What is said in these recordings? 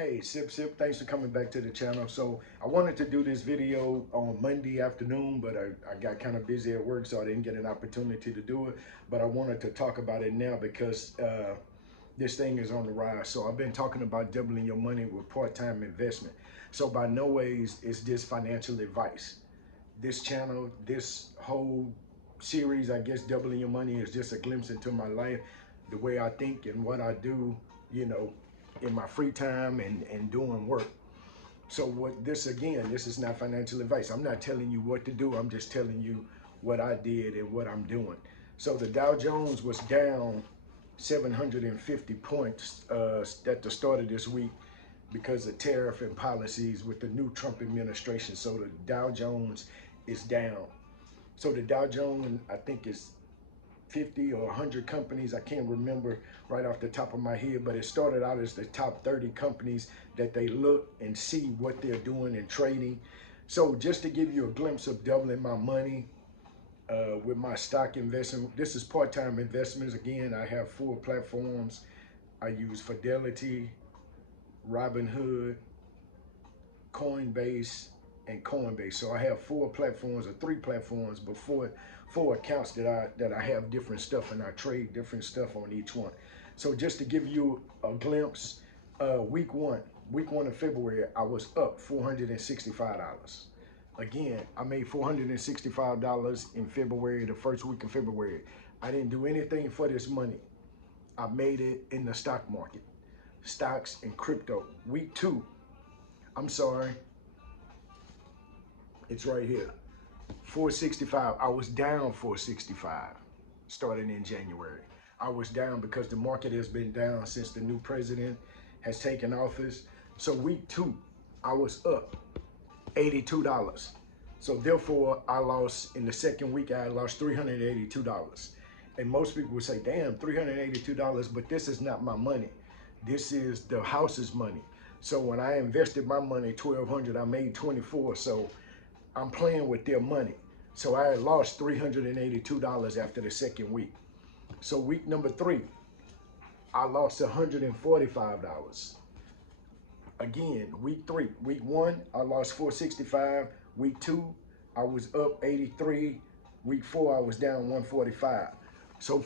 Hey, Sip, thanks for coming back to the channel. So I wanted to do this video on Monday afternoon, but I got kind of busy at work, so I didn't get an opportunity to do it. But I wanted to talk about it now because this thing is on the rise. So I've been talking about doubling your money with part-time investment. So by no ways is this financial advice. This channel, this whole series, I guess, doubling your money is just a glimpse into my life, the way I think and what I do, you know, in my free time and doing work. So what this again, this is not financial advice. I'm not telling you what to do. I'm just telling you what I did and what I'm doing. So the Dow Jones was down 750 points at the start of this week because of tariff and policies with the new Trump administration. So the Dow Jones is down. So the Dow Jones, I think, is 50 or 100 companies. I can't remember right off the top of my head, but it started out as the top 30 companies that they look and see what they're doing in trading. So just to give you a glimpse of doubling my money with my stock investment, this is part-time investments. Again, I have 4 platforms. I use Fidelity, Robinhood, Coinbase, and Coinbase. So I have 4 platforms or 3 platforms, but four accounts that I have different stuff, and I trade different stuff on each one. So just to give you a glimpse, week one of February, I was up $465. Again, I made $465 in February, the first week of February. I didn't do anything for this money. I made it in the stock market, stocks and crypto. Week 2, I'm sorry, it's right here. 465. I was down 465 starting in January. I was down because the market has been down since the new president has taken office. So week 2, I was up $82. So therefore, I lost in the second week, I lost $382. And most people would say, damn, $382, but this is not my money. This is the house's money. So when I invested my money, 1,200, I made 24. So I'm playing with their money. So I had lost $382 after the second week. So week number 3, I lost $145. Again, week 3. Week 1, I lost 465. Week 2, I was up 83. Week 4, I was down 145. So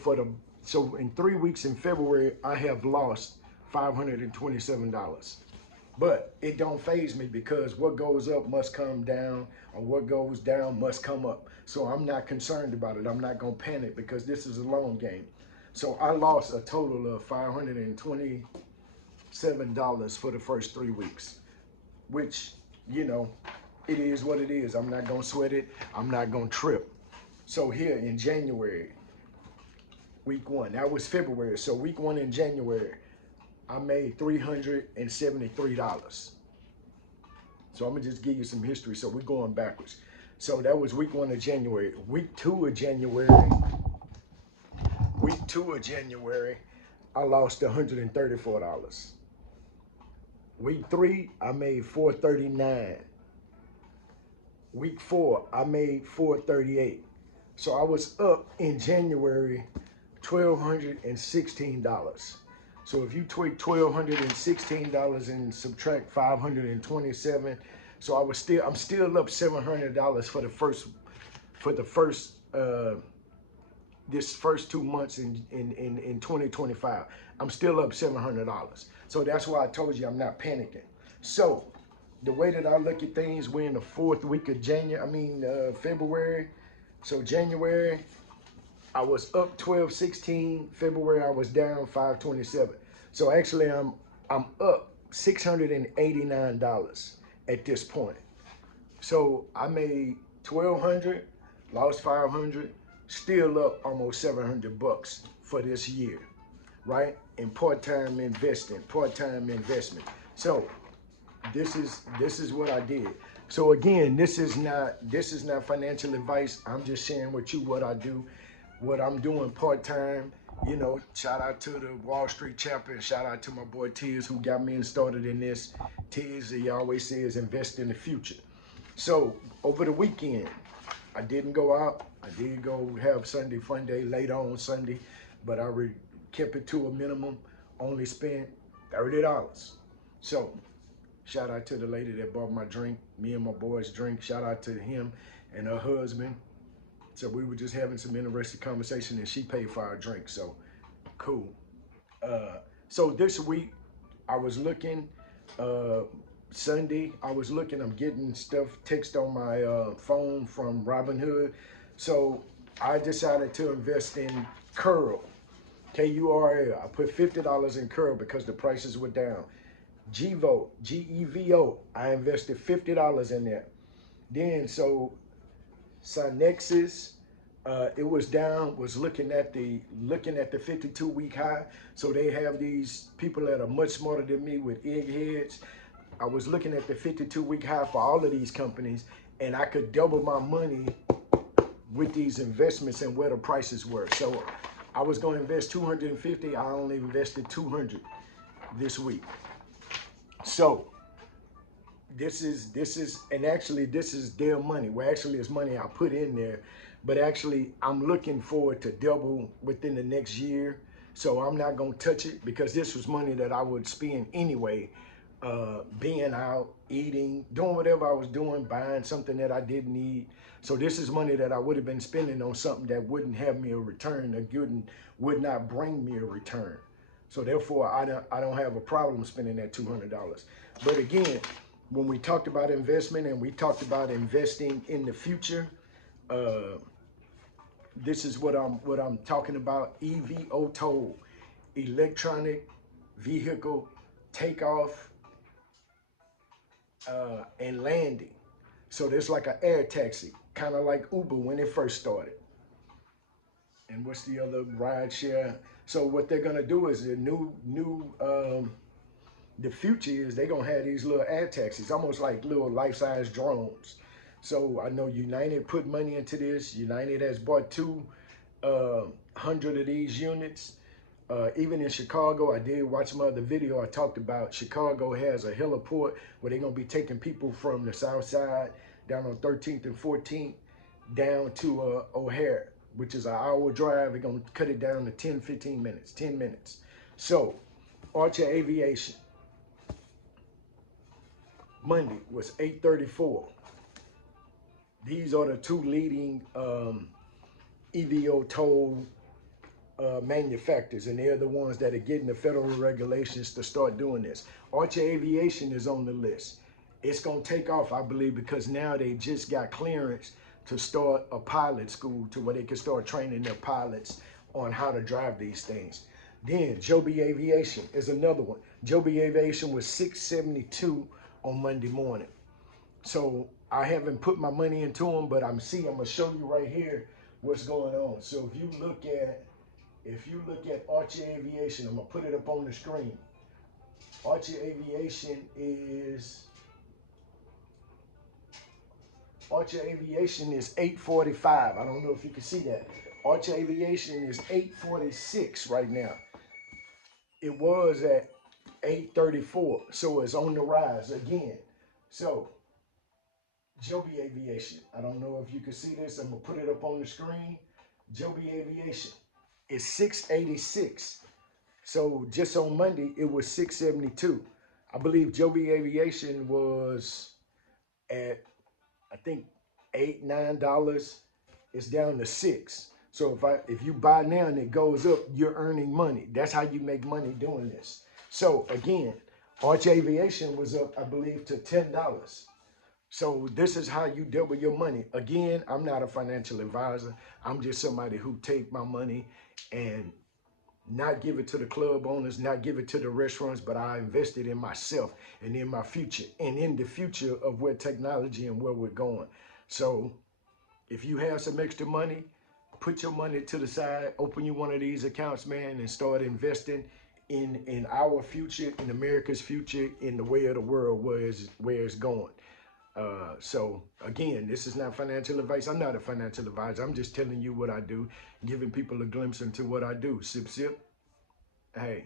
in 3 weeks in February, I have lost $527. But it don't faze me because what goes up must come down, or what goes down must come up. So I'm not concerned about it. I'm not gonna panic because this is a long game. So I lost a total of $527 for the first 3 weeks, which, you know, it is what it is. I'm not gonna sweat it. I'm not gonna trip. So here in January, week 1, that was February. So week 1 in January, I made $373. So I'm gonna just give you some history. So we're going backwards. So that was week 1 of January. Week 2 of January, I lost $134. Week 3, I made $439. Week 4, I made $438. So I was up in January $1,216. So if you take $1,216 and subtract 527, so I'm still up $700 for the first this first 2 months in 2025. I'm still up $700. So that's why I told you I'm not panicking. So the way that I look at things, we're in the 4th week of February. So January, I was up 1216. February, I was down 527. So actually, I'm up $689 at this point. So I made 1,200, lost 500, still up almost 700 bucks for this year, right? In part-time investment. So this is what I did. So again, this is not financial advice. I'm just sharing with you what I do, what I'm doing part-time. You know, shout out to the Wall Street chapter, and shout out to my boy Tiz who got me started in this. Tiz, he always says invest in the future. So over the weekend, I didn't go out. I did go have Sunday fun day late on Sunday, but I kept it to a minimum. Only spent $30. So shout out to the lady that bought my drink, me and my boys drink. Shout out to him and her husband. So we were just having some interesting conversation, and she paid for our drink. So cool. So this week I was looking, uh, Sunday, I was looking, I'm getting stuff, text on my phone from Robinhood. So I decided to invest in Curl, K-U-R-L. I put $50 in Curl because the prices were down. GEVO, G-E-V-O, I invested $50 in there. Then, so Synexis, it was down, was looking at the 52-week high. So they have these people that are much smarter than me with eggheads. I was looking at the 52-week high for all of these companies, and I could double my money with these investments and where the prices were. So I was going to invest 250. I only invested 200 this week. So this is, and actually this is their money. Well, actually it's money I put in there, but actually I'm looking forward to double within the next year. So I'm not gonna touch it because this was money that I would spend anyway, being out, eating, doing whatever I was doing, buying something that I didn't need. So this is money that I would have been spending on something that wouldn't have me a return, that would not bring me a return. So therefore, I don't have a problem spending that $200. But again, when we talked about investment and we talked about investing in the future, this is what I'm talking about. EVO toll, electronic vehicle takeoff and landing. So there's like an air taxi, kind of like Uber when it first started. And what's the other ride share? So what they're gonna do is the future is they're gonna have these little air taxis, almost like little life-size drones. So I know United put money into this. United has bought 200 of these units. Even in Chicago, I did watch my other video. I talked about Chicago has a heliport where they're gonna be taking people from the south side down on 13th and 14th down to O'Hare, which is an hour drive. They're gonna cut it down to 10, 15 minutes, 10 minutes. So Archer Aviation, Monday was 834. These are the two leading EVO toll manufacturers, and they're the ones that are getting the federal regulations to start doing this. Archer Aviation is on the list. It's going to take off, I believe, because now they just got clearance to start a pilot school to where they can start training their pilots on how to drive these things. Then Joby Aviation is another one. Joby Aviation was 672 on Monday morning. So I haven't put my money into them, but I'm going to show you right here what's going on. So if you look at Archer Aviation, I'm gonna put it up on the screen. Archer Aviation is 845. I don't know if you can see that. Archer Aviation is 846 right now. It was at 834, so it's on the rise again. So Joby Aviation, I don't know if you can see this. I'm gonna put it up on the screen. Joby Aviation is 686. So just on Monday, it was 672. I believe Joby Aviation was at, I think, $8, $9. It's down to $6. So if you buy now and it goes up, you're earning money. That's how you make money doing this. So again, Arch Aviation was up, I believe, to $10. So this is how you double your money. Again, I'm not a financial advisor. I'm just somebody who take my money and not give it to the club owners, not give it to the restaurants, but I invested in myself and in my future and in the future of where technology and where we're going. So if you have some extra money, put your money to the side, open you one of these accounts, man, and start investing in our future, in America's future, in the way of the world where it's going. So again, this is not financial advice. I'm not a financial advisor. I'm just telling you what I do, giving people a glimpse into what I do. Sip, sip. Hey.